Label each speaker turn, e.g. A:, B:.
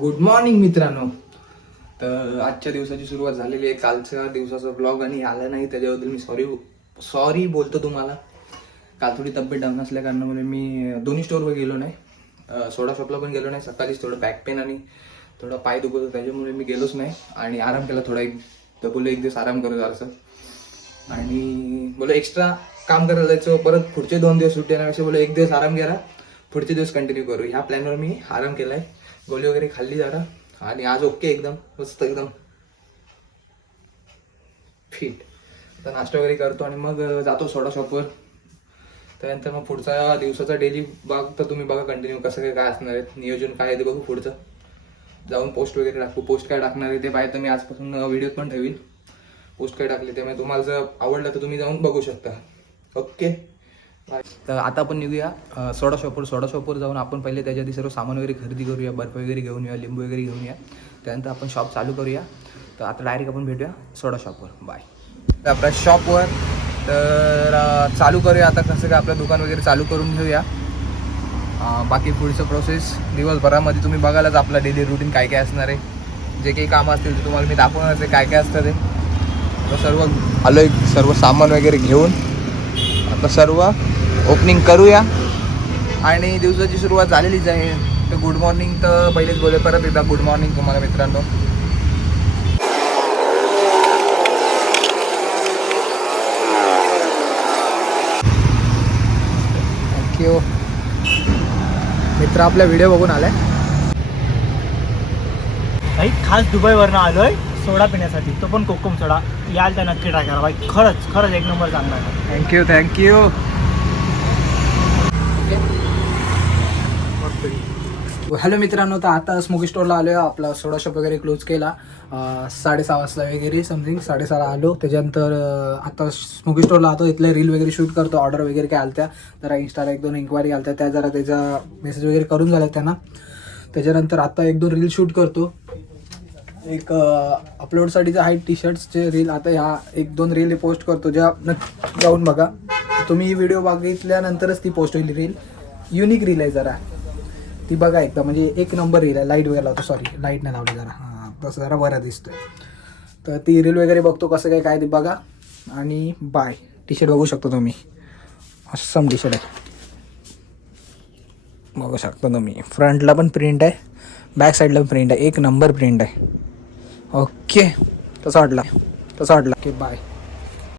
A: Good morning मित्रांनो. तर आजच्या दिवसाची सुरुवात झालेली आहे. कालच्या दिवसाचा ब्लॉग आणि आला नाही त्याच्याबद्दल मी सॉरी सॉरी बोलतो तुम्हाला. काल थोडी तब्येत डाऊन असल्या कारणामुळे मी दोन्ही स्टोअरवर गेलो नाही. सोडा शॉपला पण गेलो नाही. सकाळीच थोडं बॅक पेन आणि थोडं पाय दुखत होतं त्याच्यामुळे मी गेलोच नाही. आणि आराम केला थोडा एक तर बोललो एक दिवस आराम करू असं आणि बोलो एक्स्ट्रा काम करायला जायचं परत पुढचे दोन दिवस सुट्टी येण्यापेक्षा बोलो एक दिवस आराम केला पुढचे दिवस कंटिन्यू करू. ह्या प्लॅनवर मी आराम केलाय. गोळी वगैरे खाल्ली जरा. आणि आज ओके एकदम. मस्त एकदम. फिट आता नाश्ता वगैरे करतो आणि मग जातो सोडा शॉपवर त्यानंतर मग पुढचा दिवसाचा डेली बाग तर तुम्ही बघा कंटिन्यू कसं काय काय असणार आहे नियोजन काय आहे ते बघू पुढचं. जाऊन पोस्ट वगैरे टाकू. पोस्ट काय टाकणार आहे ते पाहिजे तर मी आजपासून व्हिडिओ पण ठेवीन. पोस्ट काय टाकली त्यामुळे तुम्हाला जर आवडलं तर तुम्ही जाऊन बघू शकता. ओके तर आता आपण निघूया. सोडा शॉपवर सोडा शॉपवर जाऊन आपण पहिले त्याच्या आधी सर्व सामान वगैरे खरेदी करूया बर्फ वगैरे घेऊन येऊया लिंबू वगैरे घेऊन या. त्यानंतर आपण शॉप चालू करूया. तर आता डायरेक्ट आपण भेटूया सोडा शॉपवर बाय तर आपल्या शॉपवर तर चालू करूया आता कसं काय आपलं दुकान वगैरे चालू करून घेऊया. बाकी पुढचं प्रोसेस दिवसभरामध्ये तुम्ही बघायलाच आपला डेली रुटीन काय काय असणार आहे. जे काही कामं असतील ते तुम्हाला मी दाखवणार ते काय काय असतं ते. सर्व आलो सर्व सामान वगैरे घेऊन. आता सर्व ओपनिंग करूया. आणि दिवसाची सुरुवात झालेलीच आहे. तर गुड मॉर्निंग तर पहिलेच बोले परत एकदा गुड मॉर्निंग तुम्हाला मित्रांनो. थँक्यू मित्र आपला व्हिडिओ बघून आलाय.
B: भाई खास दुबईवरनं आलोय सोडा पिण्यासाठी. तो पण कोकम सोडा. याल त्या नक्की ट्राय करा. भाई खरंच खरंच एक नंबर चांगला
A: थँक्यू थँक्यू हॅलो मित्रांनो तर आता स्मोकी स्टोरला आलो आहे आपला सोडा शॉप वगैरे क्लोज केला. साडेसहा वाजता वगैरे समथिंग साडेसहाला आलो. त्याच्यानंतर आता स्मोकी स्टोरला आलो. इथले रील वगैरे शूट करतो. ऑर्डर वगैरे काय आलत्या जरा इन्स्टाला एक दोन इन्क्वायरी आलत्या. त्या जरा त्याचा मेसेज वगैरे करून झाल्या त्यांना. त्याच्यानंतर आता एक दोन रील शूट करतो. एक अपलोडसाठीचं आहे टी शर्ट्सचे रील आता ह्या एक दोन रील पोस्ट करतो. ज्या जाऊन बघा. तुम्ही व्हिडिओ बघितल्यानंतरच ती पोस्ट होईल रील युनिक रील आहे जरा. ती बघा एकदा म्हणजे एक नंबर रील आहे. लाइट वगैरे लावतो सॉरी लाइट नाही लावली जरा. हां तसं जरा बरं दिसतोय. तर ती रील वगैरे बघतो कसं काय काय ते बघा. आणि बाय टी शर्ट बघू शकतो तुम्ही. असम टी शर्ट आहे. बघू शकता तुम्ही. फ्रंटला पण प्रिंट आहे. बॅक साईडला पण प्रिंट आहे. एक नंबर प्रिंट आहे. ओके तसं वाटला. तसं वाटला. Okay bye